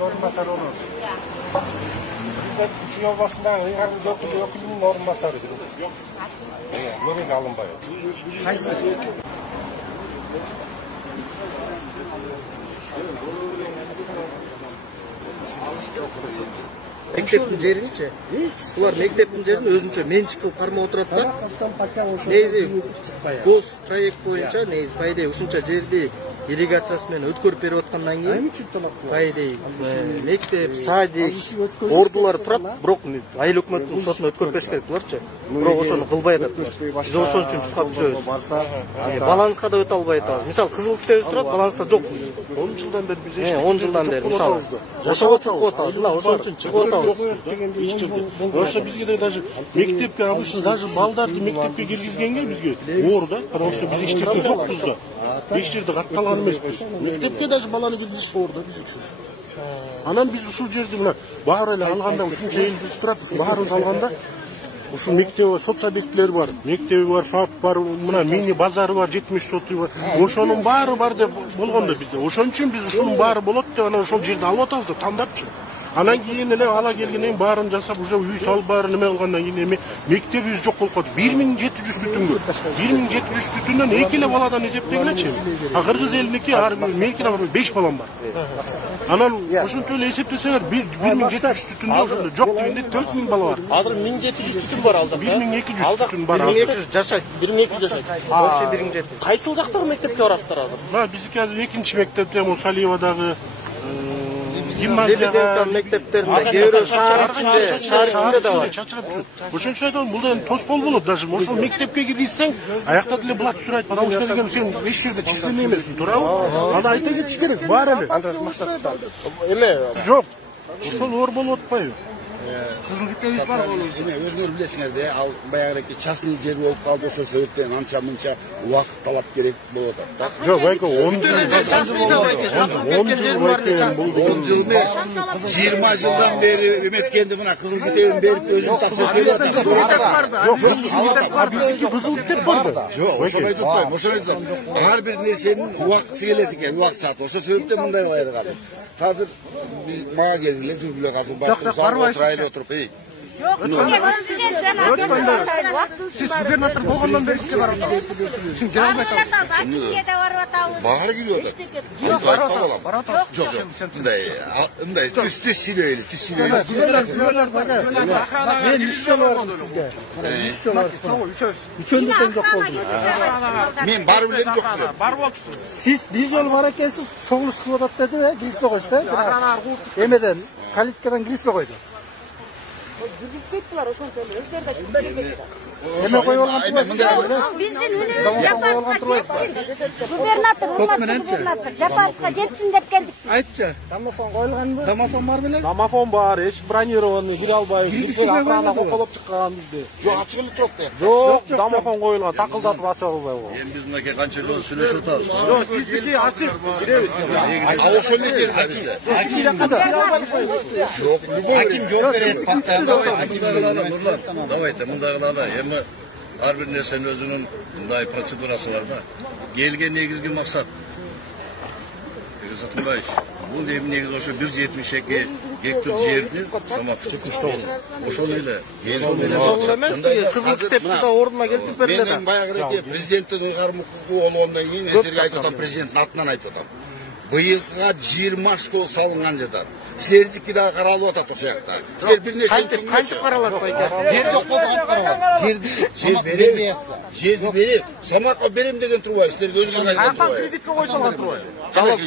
Orunmasarı olur. Biz üçün olmasından ökülünün orunmasarı. Yok. Böyle alınmıyor. Kaysı? Мектептің жерінше, бұлар мектептің жерін өзінше меншік қылып қармап отырады да. Негізі гос проект бойынша негізі по идее ушунча жерди ирригациясымен өткөрүп берип аткандан кийин по идее мектеп, садик, ордулар турат, бирок айыл өкмөттүн шотуна өткөрүп бериш керек буларчы. Бирок ошону кылбай атат. Биз ошон үчүн чыккан түзөбүз. Баланска да өтө албай атабыз. Мисалы кызыл китебиз турат, баланста жок. 10 жылдан бери биз 10 жылдан бери мисалы жашап чыгып атабыз. Мына ошон үчүн чыгып атабыз. Ошо бизге де даже мектепке обычно даже балдарды мектепке киргизгенге бизге оор да, потому что биз эчтеке жокпуз да. Эч жерде катталган эмеспиз. Мектепке даже баланы киргизиш оор да биз үчүн. Анан биз ушул жерди мына баары эле алганда ушунча эл биз турат, ушул баарын алганда ушул мектеби, сот объектилери бар, мектеби бар, ФАП бар, мына мини базары бар, 70 соты бар. Ошонун баары бар деп болгондо бизде. Ошон үчүн биз ушунун баары болот деп анан ошол жерди алып атабыз да, тандапчы. Анан кийин эле ала келгенден баарын жасап, уже үй салып баарын неме кылгандан кийин эми мектебибиз жок болуп калды. 1700 бүтүнгө. 1700 бүтүндөн 2 эле баладан эсептегилечи. Кыргыз элиники меникине 5 балам бар. Анан ошентип эле эсептесеңер 1700 бүтүндө ошондо жок дегенде 4000 бала бар. Азыр 1700 бүтүн бар алда. 1200 бүтүн бар. 1200 жашайт. 1200 жашайт. Вообще 1700. Кайсыл жактагы мектепке барасыздар азыр? Биздики азыр экинчи мектепте, Мусалиевадагы гимназияга мектептеринде, кээ шаар ичинде да бар. Ошон үчүн айтам, бул да тоскоол болот. Даже ошол мектепке киргизсең, аякта деле булат сурайт, потому что деген сен эч жерде численный эмессиң, туурабы? Аны айта кетиш керек, бар эле. Эме жок. Ошол оор болуп атпайбы? Өзүңөр билесиңер да, ал баягыраки частный жер болуп калды, ошол себептен анча мынча убакыт талап керек болуп атат. Жок, байке 10 жыл. 10 жыл эмес, 20 жылдан бери эмескенди мына кызыл китебин берип өзүн сатып келип атат. Жок, биздики кызыл китеп бар да. Жок, ошону айтып атпайм, ошону айтып. Ар бир нерсенин убактысы келет экен, убакыт сааты. Ошол себептен мындай кылайык азыр. Азыр мага келгиле, жүргүлө азыр башка отыруп, Siz gubernatör болғандан бері сізге барып атабыз. Чын келе албайсыңыз. Багар келип атат. Жок, мындай түз сүйлөйлү, түз сүйлөйлү. Мен 3 жол бардым сизге. 3 жол бардым. Үчөндүктөн жок болду. Мен барып элем жок белем. Барып болупсуз. Сиз 1 жол бар экенсиз, согуш кылып атат деди, кириспей койду. Эмеден, калиткадан кириспей койду. Жүргүзбөйт булар ошончо эле, өздөрү да жүргүзбөйт. Эме коюп алган турбайсызбы? Биздин үнүбүз жапаатка жетсин. Губернатор, губернатор жапаатка жетсин деп келдик. Айтчы, домофон коюлганбы? Домофон бар беле? Домофон бар, эч бронированный, кире албайбыз. Бизге охрана коколоп чыккан бизди. Жок, ачык эле туруп да. Жок, домофон коюлган, такылдатып ача албай койгон. Эми биз мынакей канча жол сүйлөшүп атабыз. Жок, сиздики ачык, киребиз. Ошол эле жер аким. Аким жаккада. Жок, аким жооп берет постоянно. Нурлан, давайте мындагыларда эми ар бир нерсенин өзүнүн мындай процедурасы бар да. Келген негизги максат. Сатымбаевич, бул эми негизи ошо 172 гектар жерди ошол эле. Кызыл китепти да ордуна келтирип берди да. Мен баягы президенттин ыйгарым укугу болгондон кийин эсерге айтып атам, президенттин атынан айтып атам. Быйылга 20 школ салынган жатат. Силердики да каралып атат ошол жакта. Силер бир нерсе Кантип каралат байке? Жер жок жерди берип, самакка берем деген турбайбы, силерге өзүңөр айтып Кантип кредитке койсоңар турбайбы? Залог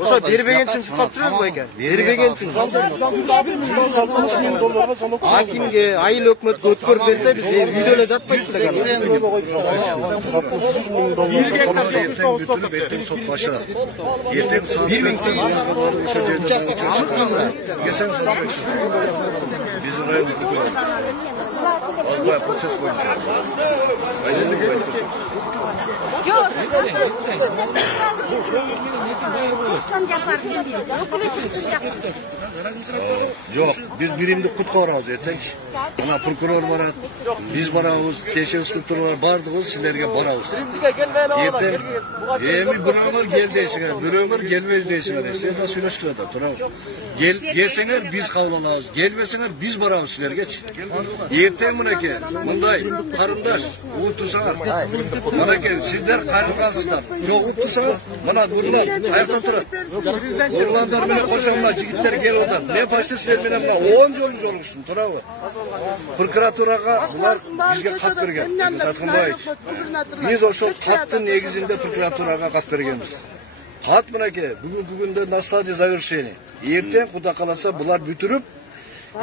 ошо бербеген үчүн чыккан жүрөбүз байке. Бербеген үчүн акимге, айыл өкмөткө өткөрүп берсе биз үйдө эле жатпайбыз эле. Сот башырат. Эртең саат 18:00 биз район Azbay proses boyunca. Aynen gibi aytıyorsunuz. Yok. Son yapar. Okulu çıksın yapar. Yok, biz birimlik kutkarabız ertenki. Ana prokuror barat, biz barabız, teşekkür strukturlar bardığız, sizlerge barabız. Erten, emi bir ömür gel deysine, bir ömür gelmez deysine. Sen de söyleşkile de turabız. Gelsene biz kavlanabız, gelmesene biz barabız sizlerge. Erten mınake, mınday, karındaş, uğurtursanız. Mınake, sizler karındaşlar, yok uğurtursanız, mına durlar, ayakta turar. Urlanlar bile koşanlar, jigitler gel odan. Ne başta sizler bile 10 yoluncu olmuşsun, turabı. Prokuraturaga bular bizge kat bergen, Satqınбаевич. Biz oşo kattın negizinde prokuraturaga kat bergenmiz. Kat mınake, bugün de настадие завершение. Erten Kuda kalasa bular bütürüp,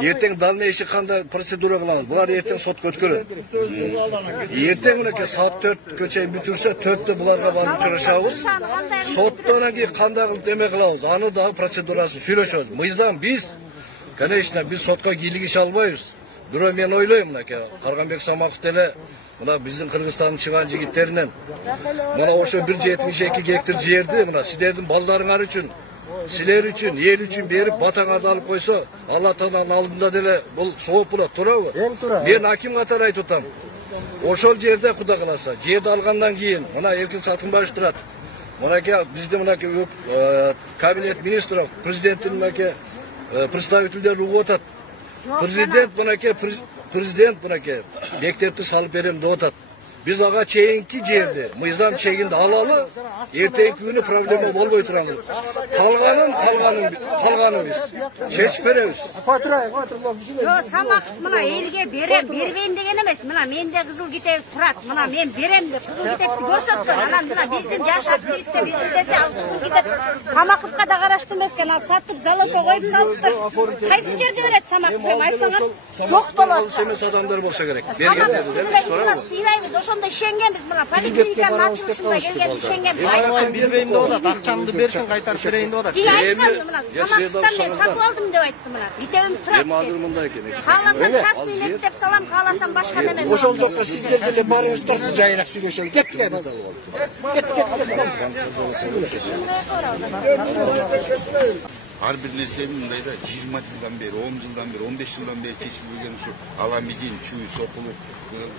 erten dalneşi kanda prosedura kılamız. Bular erten sotga ötkөрөт. Erten mınake saat 4 köçeyi bütürse 4'te bularga barıp uçurashабыз. Sottан keyin kanda kılıp deme kılabız. Anı da prosedurası süйлөшөбүз. Mıyızdan biz, конечно, biz sotga kiyilgiş albayбыз. Biro men oylayım mınake, Karganbek Samakov деле mına bizim Kırgızstan'ın çıkan jigitterinden mına oşo 1,72 gektar жерди mına sizlerдің ballarыңар üçün, siler üçün, el üçün berip batаңарды alıp koysa Allah Taala'nın aldığında деле bul soğup bulat, turabı? Ben hakim katары айтып атам. Oşol jerde Kuda kalasa, жерди algandan keyin mına Erkin Satqınбаевич турат. Mınake bizde mınake kabinet ministrов, президенттің mınake представительдери угуп атат. Президент мынake мектепти салып берем деп атат. Biz ağa çeyinki жерди, мыйзам чегинди алалы, эртеңки күнү проблема болбой туралы. Калганын biz. Чечип беребиz. Yo, Samak mına elge berбейм деген эмес. Мына менде кызыл китеп турат. Мына мен берем деп кызыл китепти көрсөткөн. Анан мына биздин жаш активисттер изилдесе ал кызыл китеп Самаковка да караштуу эмес экен. Ал сатып залото коюп салыптыр. Кайсы жерде берет Самаков? Айтсаңыз жок болот. Эмес адамдар болсо керек. Сыйлайбыз, ошондо ишенгенбиз. Мына поликлиниканын ачылышында келген ишенгенбиз. Бербейм деп атат, акчамды берсин кайтарып берейин деп атат. Самактан мен сатып алдым деп айтты мына. Китебим турат. Кааласам частный мектеп салам, кааласам башка неме. Ошол жокко сиздер деле барыңыздарчы жайыраак сүйлөшөлү. Кеттилер. Ар бир нерсени мындайда 20 жылдан бери, 10 жылдан бери, 15 жылдан бери чечилбеген ушу Аламедин, Чүй, Сокулук,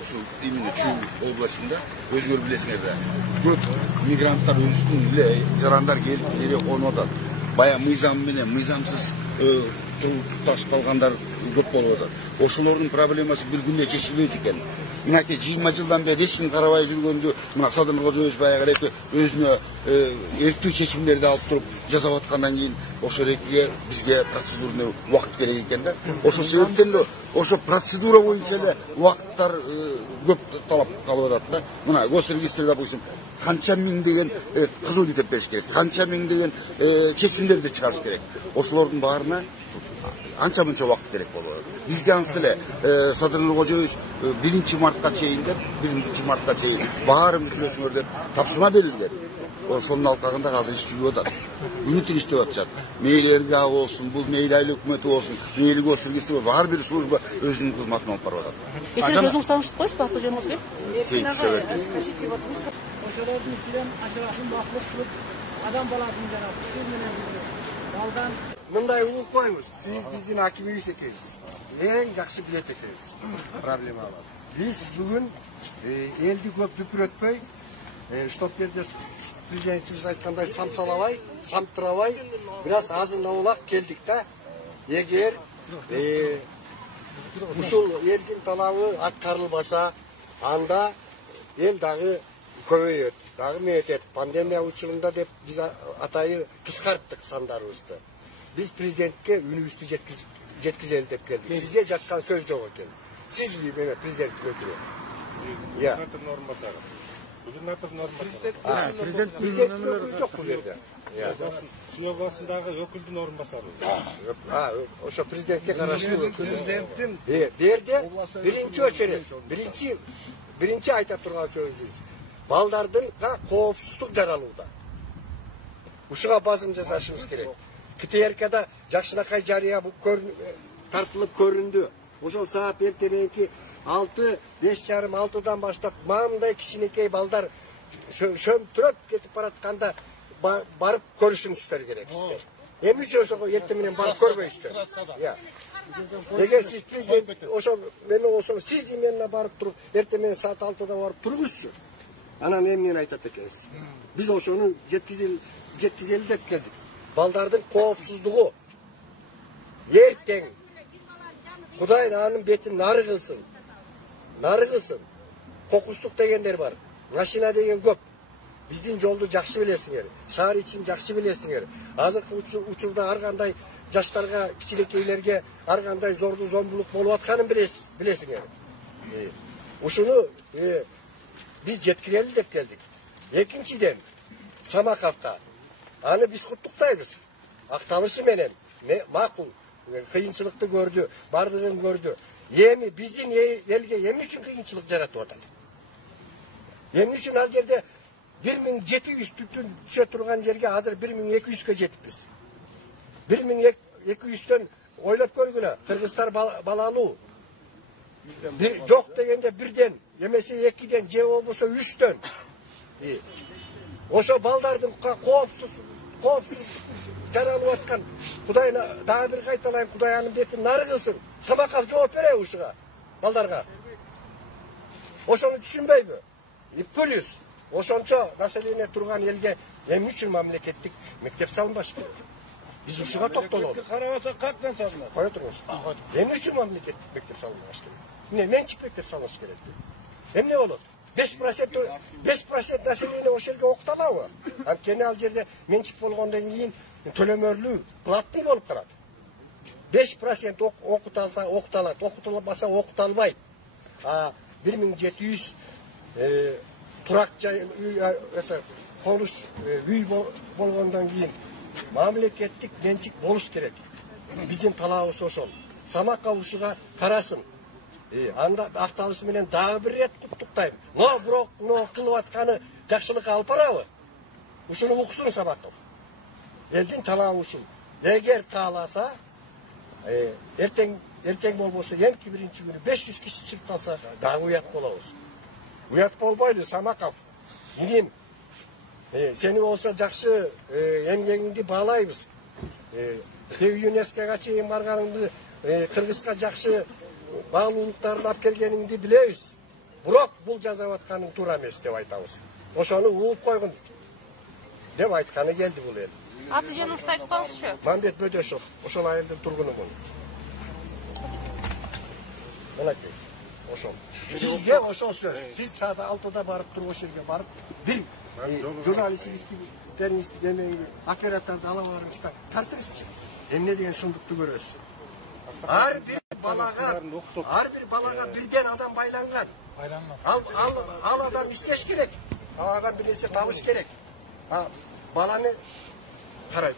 ушу именно Чүй областында өзгөр билесиңер да. Көп мигранттар өстүн эле жарандар келип конуп атат. Бая мыйзам менен мыйзамсыз таш калгандар көп болуп атат. Ошолордун проблемасы бир күндө чечилбейт экен. Мынакей 20 жылдан бери эч ким карабай жүргөндү, мына Садыр Кожоевич баягы эле өзүнө эрктүү чечимдерди алып туруп жасап аткандан кийин ошол экиге бизге процедурный убакыт керек экен да. Ошол себептен эле ошо процедура боюнча эле убакыттар көп талап калып атат да. Мына госрегистрде, допустим, канча миңдеген кызыл китеп бериш керек, канча миңдеген чечимдерди чыгарыш керек. Ошолордун баарына анча мынча убакыт керек болот. Бизге анысы эле Садыр Кожоевич 1 мартка чейин деп, 1 мартка чейин баарын бүтүрөсүңөр деп тапшырма берилген. Ошонун алкагында азыр иш жүрүп атат. Күнү түн иштеп атышат. Мейли РГА болсун, бул мейли айыл өкмөтү болсун, мейли госрегистр болсун, ар бир служба өзүнүн кызматын алып барып атат. Кечээ өзүңүз тааныштык коюшпу аты жөнүңүзгө? Ошолордун içinden aşırasın baklık kılıp adam balasını janap siz менен балдан Мындай угуп коюңуз. Сиз биздин акимибиз экенсиз. Эң жакшы билет экенсиз проблемаларды. Биз бүгүн элди көп дүпүрөтпөй, штоп жерде президентибиз айткандай самтырабай, бираз азын аулак келдик да. Эгер ушул элдин талабы аткарылбаса, анда эл дагы көбөйөт, дагы метет. Пандемия учурунда деп биз атайы кыскарттык сандарыбызды. Biz prezidentke ünümüzü жеткизели деп келдик. Sizge jakkan söz жок экен. Siz mene prezident götürüyor. Ya. Prezident жок бул жерде. Ya. Сүйөгасындагы өкүлдүн орун басары. Ошо президентке караштуу президенттин берде биринчи очередь, биринчи айта турган сөзүбүз. Балдардын коопсуздук жаралууда. Ушуга басым жасашыбыз керек. КТРК'да жакшынакай жарыя тартылып көрүндү. Ошол саат эртеңки 6, 5,5-6'dan başlap mağımдай kişinekey balдар şömtüröp ketip baratkanda barıp görüşüңüzдөр керек сиздер. Эми ошо эртең менен барып көрбөйсүздөр. Я. Эгер сиз президент ошо мени болсоң сиз менен барып туруп эртең менен саат 6-да барып туруңузчу. Анан эмнени айтат экенсиз? Биз ошону жеткизели деп келдик. Балдардын коопсуздугу эртең Кудай анын бетин нары кылсын. Нары кылсын. Кокустук дегендер бар. Машина деген көп. Биздин жолду жакшы билесиңер. Шаар ичин жакшы билесиңер. Азыркы учурда ар кандай жаштарга, кичинекейлерге ар кандай зорду зомбулук болуп атканын билесиңер. Ушуну биз жеткирели деп келдик. Экинчиден Самакавка аны биз куттуктайбыз. Акталышы менен макул кыйынчылыкты көрдү, бардыгын көрдү. Эми биздин элге эмне үчүн кыйынчылык жаратып атат? Эмне үчүн ал жерде 1700 түтүн түшө турган жерге азыр 1200ге жетиппиз. 1200дөн ойлоп көргүлө, кыргыздар балалуу. Жок дегенде бирден, эмесе 2ден, же болбосо 3дөн. Ошо балдардын коопсуз жаралып аткан Кудай дагы бир кайталайм, Кудай анын бетин нары кылсын. Самакав жооп бере ушуга балдарга. Ошону түшүнбөйбү? Плюс ошончо население турган элге эмне үчүн мамлекеттик мектеп салынбаш керек? Биз ушуга токтолобуз. Карабаса каттан салынат. Кое туруңуз. Эмне үчүн мамлекеттик мектеп салынбаш керек? Эмне менчик мектеп салыш керек? Эмне болот? 5% население ошол жерге окуталабы? Анткени ал жерде менчик болгондон кийин төлөмөрлүү, платный болуп калат. 5% окуталса окуталат, окутулбаса окуталбайт. 1700 турак жай конуш үй болгондон кийин мамлекеттик менчик болуш керек. Биздин талабыбыз ошол. Самакка ушуга карасын. Анда акталышы менен дагы бир рет куттуктайм. Бирок кылып атканы жакшылыкка алып барабы? Ушуну уксун Самаков. Элдин талабы ушул. Эгер кааласа, эртең болбосо эмки биринчи күнү 500 киши чыгып калса, дагы уят болобуз. Уят болбойлу Самаков. Иним, сени болсо жакшы эмгегиңди баалайбыз. ЮНЕСКОга чейин барганыңды, Кыргызга жакшы баалуулуктарын алып келгениңди билебиз. Бирок бул жасап атканың туура эмес деп айтабыз. Ошону угуп койгун деп айтканы келди бул эл. Аты жөнүңүздү айтып коюңузчу. Мамбет Бөдөшов, ошол айылдын тургунумун. Мынакей, ошол. Сизге ошол сөз. Сиз саат 6-да барып туруп ошол жерге барып, бир журналисттериңизди, операторду ала барыңыздар, тартыңызчы. Эмне деген шындыкты көрөсүз. Ар бир балага бирден адам байланган. Ал адам иштеш керек. Ал адам бир нерсе табыш керек. Баланы карайт.